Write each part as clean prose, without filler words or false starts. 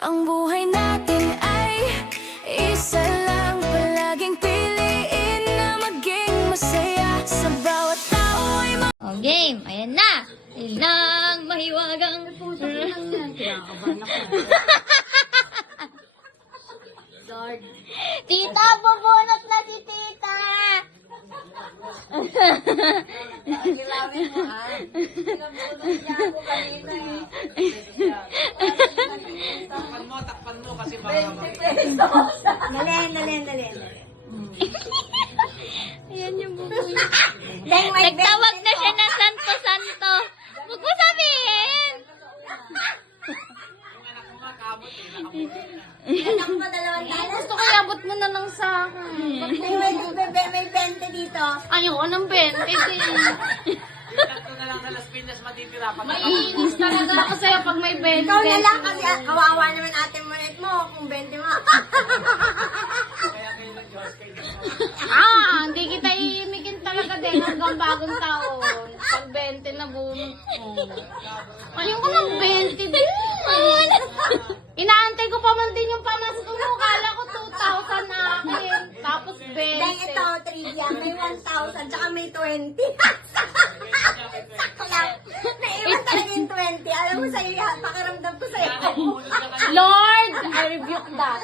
Ang buhay natin ay isa lang. Palaging piliin na maging masaya. Sa bawat tao ay Oh, game. Ayan na. Ilang mahiwagang puso lang yan. Tita, bubunot na si tita. Kilawin mo, ah. Pinabulot niya ako kanina, eh. Takpan mo kasi baka 20 pesos. Dali. Ayan yung bubuy. Nagtawag na siya ng santo-santo. Huwag mo sabihin. Anak mo, 200. Gusto ko iabot mo na lang sa akin. May 20 dito. Ayoko ng 20 din. Tatlo na lang sa Las Piñas matitira. Maiinis talaga ako sa'yo pag may 20. Ikaw na lang kasi kawawa naman ate monet mo kung 20 mo. Hindi kita iimikin talaga din hanggang bagong taon. Pag 20 na bunot ko. Ayoko ng 20 din. Inaantay ko pa man din yung pamasko mo. Kala ko 2,000 na akin. Tapos 20. Dahil ito, trivia, may 1,000 tsaka may 20. Sakto lang. Naiwan talaga yung 20. Alam mo sa'yo, pakiramdam ko sa'yo. Lord, I rebuke that.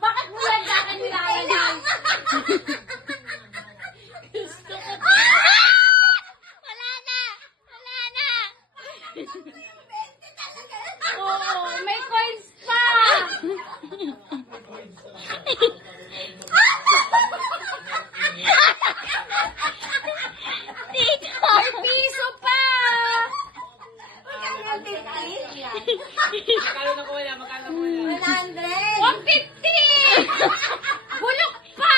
Bakit mo yan sa akin nilalagay? Gusto ko. Wala na! Oo, may coins pa! May piso pa! Magkano 50? Magkano na po yan? 100. 150! Bulok pa!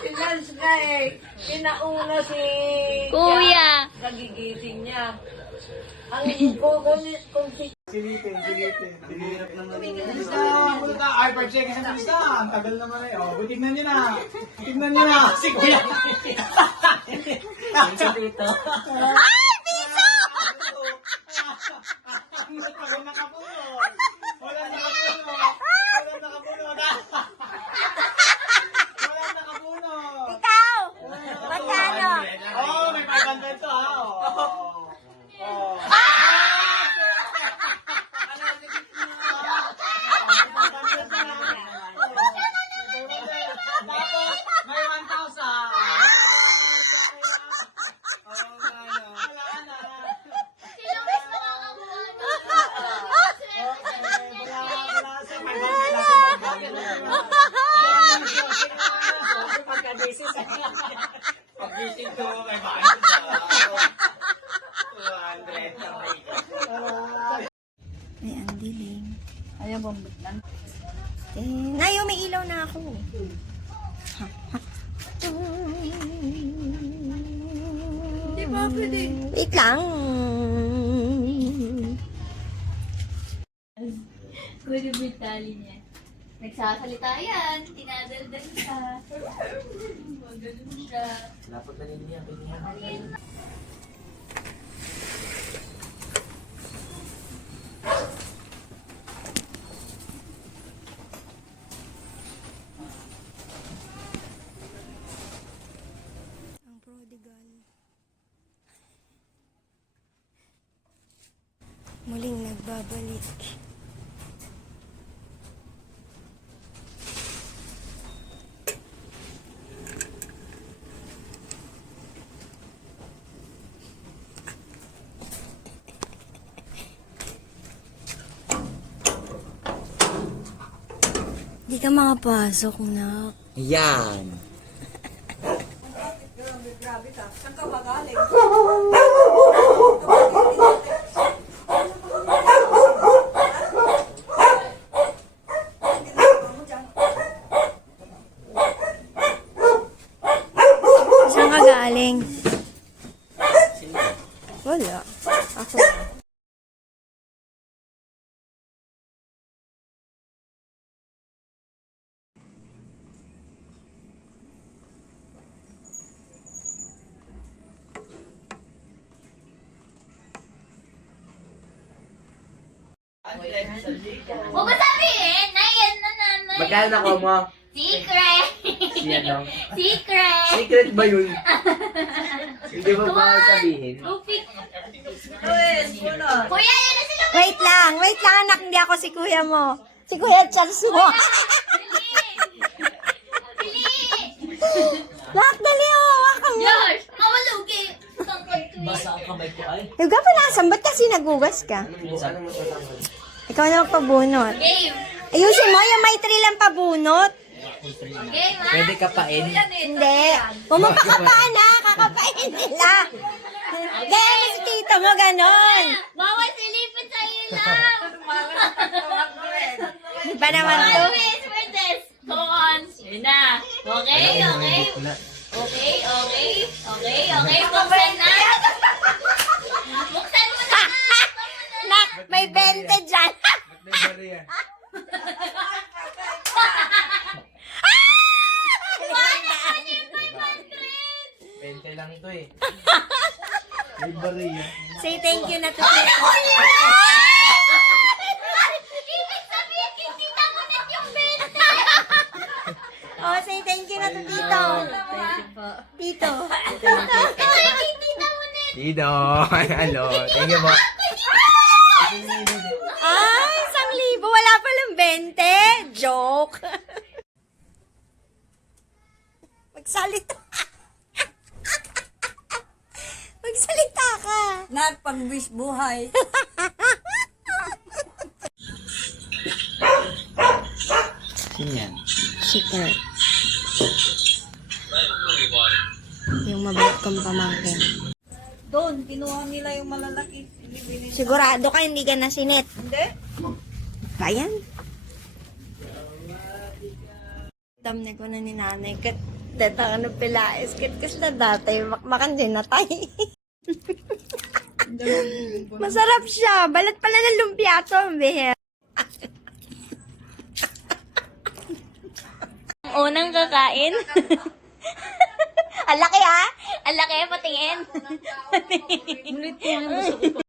Si Lance ka eh. Pinauna si... Kuya! Nagigising niya. Kung si... Silipin. Bilis na, muna na. Ay, 5 seconds na bilis na. Ang tagal naman eh. Oh, tignan nyo na. Si Kuya. Ay, Piso! Walang nakapulot. Walang nakapulot. Ikaw! Magkano? Oh, may 500 to ha. Tapos, may 1,000. Sino mas nakakabuha Pag-visit ko, may bahay sa 200. Ay, ang dilim. Ayaw bombot lang. Ngayon, may ilaw na ako. Di ba pwede? Wait lang. Kuya Vitali niya. Nagsasalita yan. Tinadaldal siya. Magaling siya. Dapat na rin niya. Ang prodigal. Muling nagbabalik. Di ka makapasok, nak. Yan. Saan ka galing? Wala. Ako. Huwag mo sabihin! Nayan na nanay! Magkano nakuha mo? Secret! Si ano? Secret! Secret ba yun? Hindi mo ba sabihin? Rupik! Uy, bunot. Kuya, yan na sila! Wait lang anak, hindi ako si kuya mo. Si Kuya Charles mo. Nak, dali hawakan mo. George! Mawalugi! Basa ang kamay ko ay. Yung ka panasan, ba't kasi nagugas ka? Ano mo sa tangan? Ikaw na magpabunot. Game! Ayusin mo, yung may tree lang pabunot. Game, ha? Pwede ka pain. Hindi. Huwag mo kakapaan ha, kakapain nila. Gaya mo si tito mo, ganon. Bawal silipin sa ilaw! Di ba naman to? Always for this! Go on! Yun na! Okay, okay! Okay, okay! Okay, okay! Buksan na! Buksan mo na! Nak, may 20 dyan. Bente lang to eh. Say thank you na to tito. Ibig sabihin, hindi namunit yung benta! Oh, say thank you na to tito. Tito. Ito yung hindi namunit! Dito. Hello. Thank you po. Ay, 1,000. Wala palang 20. Joke. Magsalita. Magsalita ka. Nak, pag-wish buhay. Sino yan? Secret. Yung mabait kong pamangkin. Doon, kinuha nila yung malalaki. Binibili. Sigurado ka hindi ka nasinit. Hindi? Bayan. Damne ko na ni nanay. Kat, datang ano pilaes. Kat kas na datay. Makmakan din na tayo. Masarap siya. Balat pala ng lumpiato. Beher. Unang kakain. Ang laki ha? Ang laki, patingin. Ulit ko yung gusto ko